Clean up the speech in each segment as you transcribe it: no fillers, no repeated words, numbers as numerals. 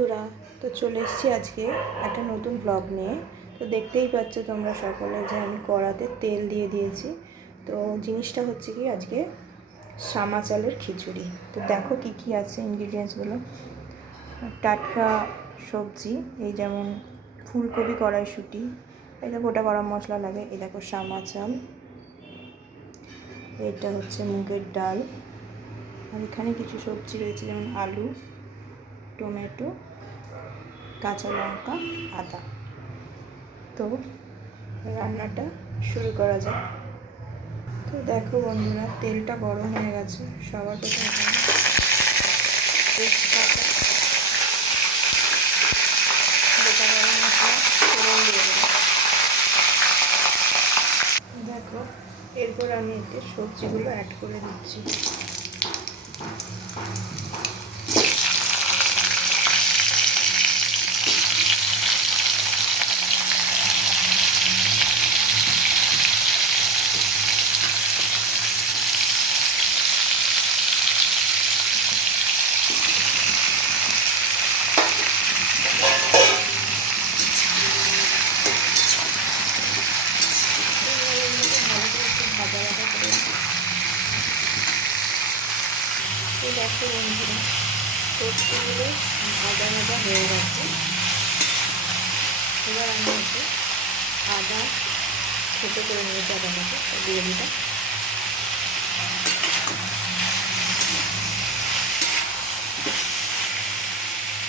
বন্ধুরা, তো চলে এসেছি আজকে একটা নতুন ব্লগ নিয়ে। তো দেখতেই পাচ্ছ তোমরা সকলে যে আমি কড়াতে তেল দিয়ে দিয়েছি। তো জিনিসটা হচ্ছে কি, আজকে সামা চালের খিচুড়ি। তো দেখো কি কি আছে ইনগ্রিডিয়েন্টসগুলো। টাটকা সবজি, এই যেমন ফুলকপি, কড়াইশুঁটি, এটা গোটা গরম মশলা লাগে। এই দেখো সামা চাল, এটা হচ্ছে মুগের ডাল, আর এখানে কিছু সবজি রয়েছে যেমন আলু, টমেটো, কাঁচা লঙ্কা, আদা। তো রান্নাটা শুরু করা যাক। তো দেখো বন্ধুরা, তেলটা গরম হয়ে গেছে। সবার প্রথমে তেজপাতা, গোটা গরম মশলা ফোড়ন দিয়ে দেবো। দেখো, এরপর আমি এতে সবজিগুলো অ্যাড করে দিচ্ছি। তো দেখো বন্ধুরা, সবজিগুলো ভাজা ভাজা হয়ে গেছে। এবার আমি একটু আদা ছোটো করে নিয়েছি, আদাটাকে দিয়ে দিলাম।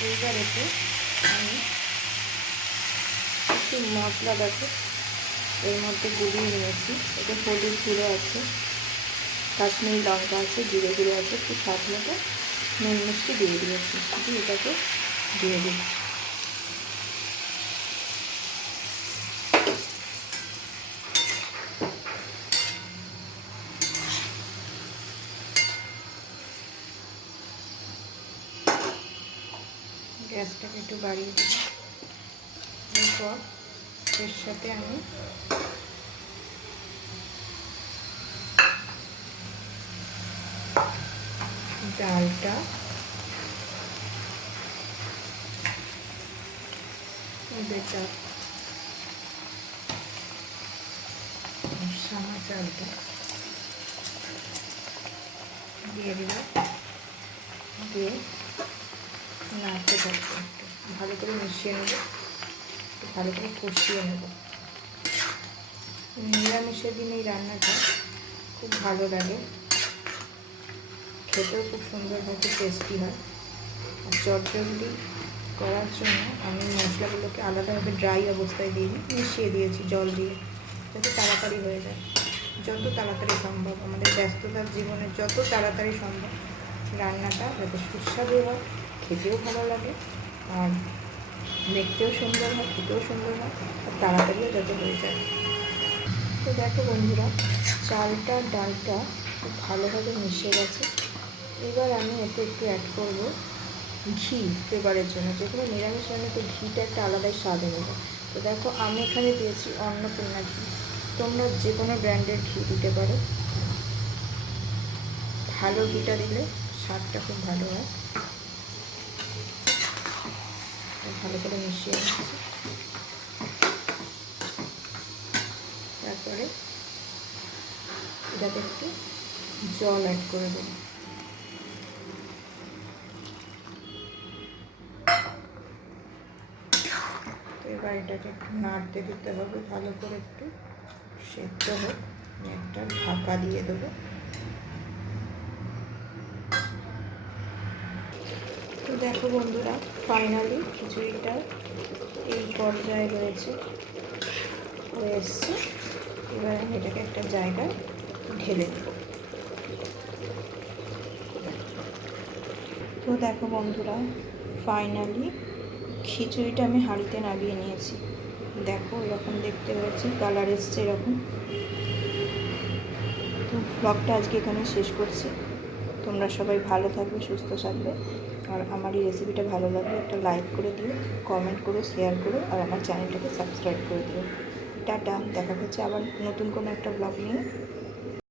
এইবার এতে আমি একটু মশলা দেখো এর মধ্যে গুলিয়ে নিয়েছি। এটা হলুদ গুঁড়ো আছে, কাশ্মীরি লঙ্কা আছে, জিরে গুঁড়ো আছে, একটু স্বাদ মতো নুন মিষ্টি দিয়ে দিয়েছি। এটাকে দিয়ে দিচ্ছি। গ্যাসটাকে একটু বাড়িয়ে দিই। এরপর এর সাথে আমি ডালটা, বেটা সামা চালটা দিয়ে দিলাম। দিয়ে নাড়তে থাকবো, একটু ভালো করে মিশিয়ে নেব, একটু ভালো করে কষিয়ে নেব। নিরামিষের দিন এই রান্নাটা খুব ভালো লাগে, খেতেও খুব সুন্দর হয়, খুব টেস্টি হয়। আর চটজলদি করার জন্য আমি মশলাগুলোকে আলাদাভাবে ড্রাই অবস্থায় দিয়ে মিশিয়ে দিয়েছি জল দিয়ে, যাতে তাড়াতাড়ি হয়ে যায়। যত তাড়াতাড়ি সম্ভব, আমাদের ব্যস্ততার জীবনে যত তাড়াতাড়ি সম্ভব রান্নাটা যাতে সুস্বাদু হয়, খেতেও ভালো লাগে, আর দেখতেও সুন্দর হয়, খেতেও সুন্দর হয়, আর তাড়াতাড়িও যাতে হয়ে যায়। তো দেখো বন্ধুরা, চালটা ডালটা খুব ভালোভাবে মিশে গেছে। এবার আমি এতে একটু অ্যাড করবো ঘি ফ্লেভারের জন্য। যে কোনো নিরামিষ রান্নাতে ঘিটা একটা আলাদাই স্বাদ এনে দেয়। তো দেখো, আমি এখানে দিয়েছি অন্নপূর্ণা ঘি, তোমরা যে কোনো ব্র্যান্ডের ঘি দিতে পারো। ভালো ঘিটা দিলে স্বাদটা খুব ভালো হয়। ভালো করে মিশিয়ে নিচ্ছি। তারপরে এটাতে একটু জল অ্যাড করে দেবো। তো এবার এটাকে একটু নাড়তে দিতে হবে, ভালো করে একটু সেদ্ধ হোক। আমি একটা ঢাকা দিয়ে দেবো। তো দেখো বন্ধুরা, ফাইনালি খিচুড়িটা এই পর্যায়ে রয়েছে, হয়ে এসছে। এবার আমি এটাকে একটা জায়গায় ঢেলে দেব। তো দেখো বন্ধুরা, ফাইনালি খিচুড়িটা আমি হাঁড়িতে নামিয়ে নিয়েছি। দেখো এরকম দেখতে হয়েছে, কালার এসছে এরকম। তো ব্লগটা আজকে এখানে শেষ করছি। তোমরা সবাই ভালো থাকবে, সুস্থ থাকবে। আর আমার এই রেসিপিটা ভালো লাগলে একটা লাইক করে দিও, কমেন্ট করো, শেয়ার করো, আর আমার চ্যানেলটাকে সাবস্ক্রাইব করে দিও। টাটা, দেখা হচ্ছে আবার নতুন কোনো একটা ব্লগ নিয়ে।